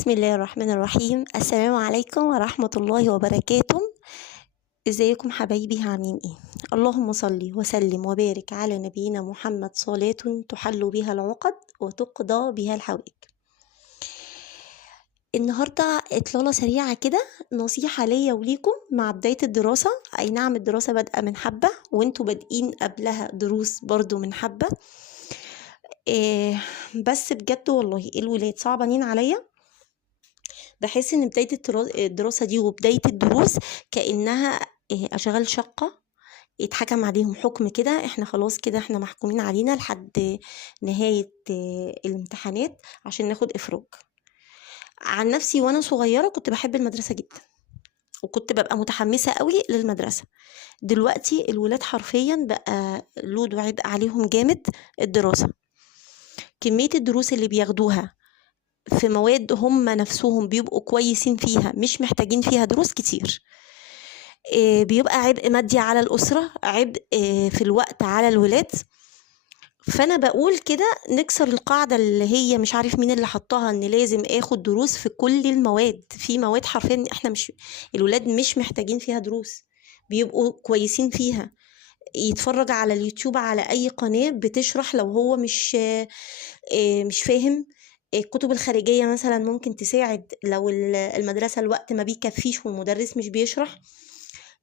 بسم الله الرحمن الرحيم. السلام عليكم ورحمة الله وبركاته. ازيكم حبايبي، عاملين ايه؟ اللهم صل وسلم وبارك على نبينا محمد، صلاة تحل بها العقد وتقضى بها الحوائج. النهاردة إطلالة سريعة كده، نصيحة ليا وليكم مع بداية الدراسة. أي نعم، الدراسة بادئة من حبة وانتوا بادئين قبلها دروس برضو من حبة. بس بجد والله الولاد صعبانين عليا. بحس ان بداية الدراسة دي وبداية الدروس كأنها أشغال شقة، يتحكم عليهم حكم كده، احنا خلاص كده احنا محكومين علينا لحد نهاية الامتحانات عشان ناخد إفراج. عن نفسي وانا صغيرة كنت بحب المدرسة جدا، وكنت ببقى متحمسة قوي للمدرسة. دلوقتي الولاد حرفيا بقى لود وعبء عليهم جامد. الدراسة، كمية الدروس اللي بياخدوها في مواد هم نفسهم بيبقوا كويسين فيها، مش محتاجين فيها دروس كتير. بيبقى عبء مادي على الأسرة، عبء في الوقت على الولاد. فأنا بقول كده نكسر القاعدة اللي هي مش عارف مين اللي حطها، ان لازم اخد دروس في كل المواد. في مواد حرفيا احنا مش، الولاد مش محتاجين فيها دروس، بيبقوا كويسين فيها. يتفرج على اليوتيوب على اي قناة بتشرح لو هو مش فاهم. الكتب الخارجية مثلا ممكن تساعد لو المدرسة الوقت ما بيكفيش والمدرس مش بيشرح،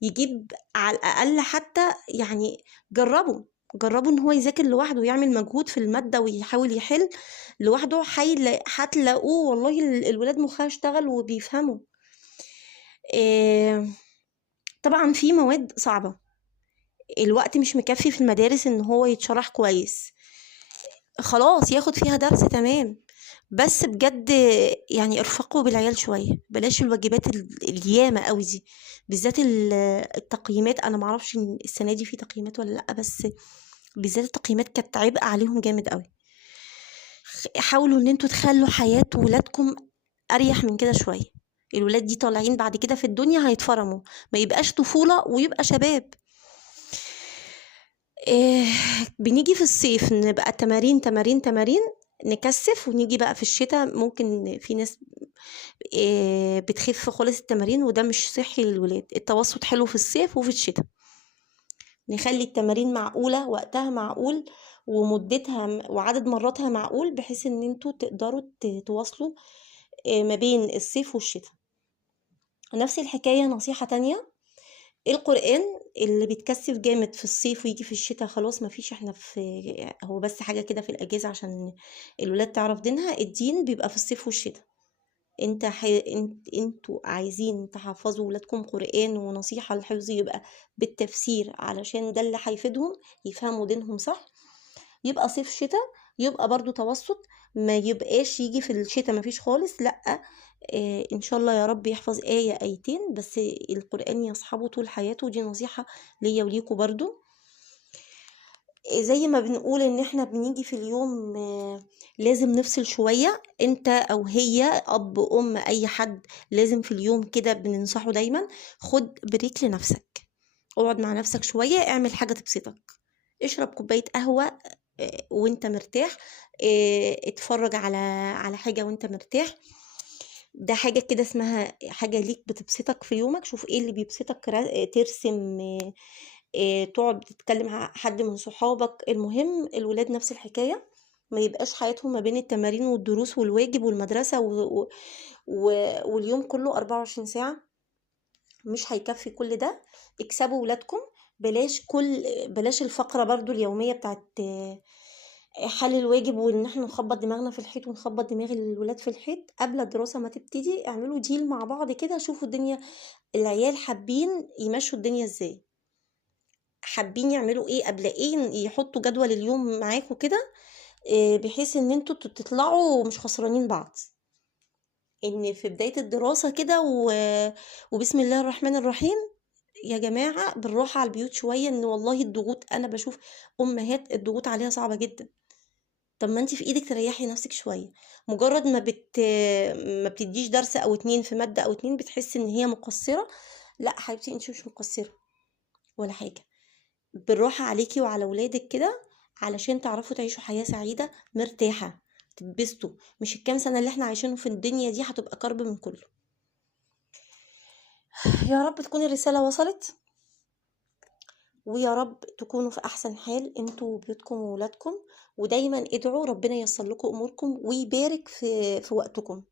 يجيب على الأقل حتى يعني جربوا ان هو يذاكر لوحده ويعمل مجهود في المادة ويحاول يحل لوحده. هتلاقوه والله الولاد مخها اشتغل وبيفهموا. طبعا في مواد صعبة الوقت مش مكفي في المدارس ان هو يتشرح كويس، خلاص ياخد فيها درس تمام. بس بجد يعني ارفقوا بالعيال شوية، بلاش الواجبات اليامة قوي دي، بالذات التقييمات. انا معرفش إن السنة دي في تقييمات ولا لا، بس بالذات التقييمات كانت عبء عليهم جامد قوي. حاولوا ان انتوا تخلوا حياة ولادكم اريح من كده شوية. الولاد دي طالعين بعد كده في الدنيا هيتفرموا، ما يبقاش طفولة ويبقى شباب. بنيجي في الصيف نبقى تمارين تمارين تمارين، نكثف، ونيجي بقى في الشتاء ممكن في ناس بتخف خالص التمارين، وده مش صحي للولاد. التوسط حلو في الصيف وفي الشتاء. نخلي التمارين معقولة، وقتها معقول، ومدتها وعدد مراتها معقول، بحيث ان انتوا تقدروا تواصلوا ما بين الصيف والشتاء. نفس الحكاية نصيحة تانية، القرآن اللي بيتكثف جامد في الصيف ويجي في الشتاء خلاص ما فيش، احنا في هو بس حاجة كده في الأجازة عشان الولاد تعرف دينها. الدين بيبقى في الصيف والشتاء. انتوا عايزين تحفظوا ولادكم قرآن، ونصيحة الحفظ يبقى بالتفسير علشان ده اللي هيفيدهم يفهموا دينهم صح. يبقى صيف شتاء، يبقى برضو توسط، ما يبقاش يجي في الشتاء ما فيش خالص، لأ. ان شاء الله يا رب يحفظ آية آيتين بس، القرآن يصحبه طول حياته. دي نصيحة ليا وليكوا برضو. زي ما بنقول ان احنا بنيجي في اليوم لازم نفصل شوية، انت او هي، اب ام اي حد، لازم في اليوم كده بننصحه دايما خد بريك لنفسك، اقعد مع نفسك شوية، اعمل حاجة تبسطك، اشرب كوباية قهوة وانت مرتاح، اتفرج على حاجة وانت مرتاح. ده حاجة كده اسمها حاجة ليك بتبسطك في يومك. شوف ايه اللي بيبسطك، ترسم، تقعد تتكلم مع حد من صحابك. المهم الولاد نفس الحكاية، ما يبقاش حياتهم ما بين التمارين والدروس والواجب والمدرسة واليوم كله 24 ساعة، مش هيكفي كل ده. اكسبوا ولادكم. بلاش الفقرة برضو اليومية بتاعت حل الواجب، وان احنا نخبط دماغنا في الحيط ونخبط دماغ الولاد في الحيط قبل الدراسة ما تبتدي. اعملوا ديل مع بعض كده، شوفوا الدنيا، العيال حابين يمشوا الدنيا ازاي، حابين يعملوا ايه قبل ايه، يحطوا جدول اليوم معاكوا كده، بحيث ان انتوا تطلعوا مش خسرانين بعض. ان في بداية الدراسة كده وبسم الله الرحمن الرحيم، يا جماعة بالراحة على البيوت شوية. ان والله الضغوط، انا بشوف امهات الضغوط عليها صعبة جدا. طب ما انت في ايدك تريحي نفسك شوية. مجرد ما بتديش درس او اتنين في مادة او اتنين بتحس ان هي مقصرة. لا حبيبتي، انت مش مقصرة ولا حاجة. بالراحة عليكي وعلى ولادك كده، علشان تعرفوا تعيشوا حياة سعيدة مرتاحة. تتبسطوا، مش الكام سنة اللي احنا عايشينه في الدنيا دي هتبقى كرب من كله. يا رب تكون الرسالة وصلت، ويا رب تكونوا في احسن حال انتوا وبيوتكم وولادكم، ودايما ادعوا ربنا ييسر لكم اموركم ويبارك في وقتكم.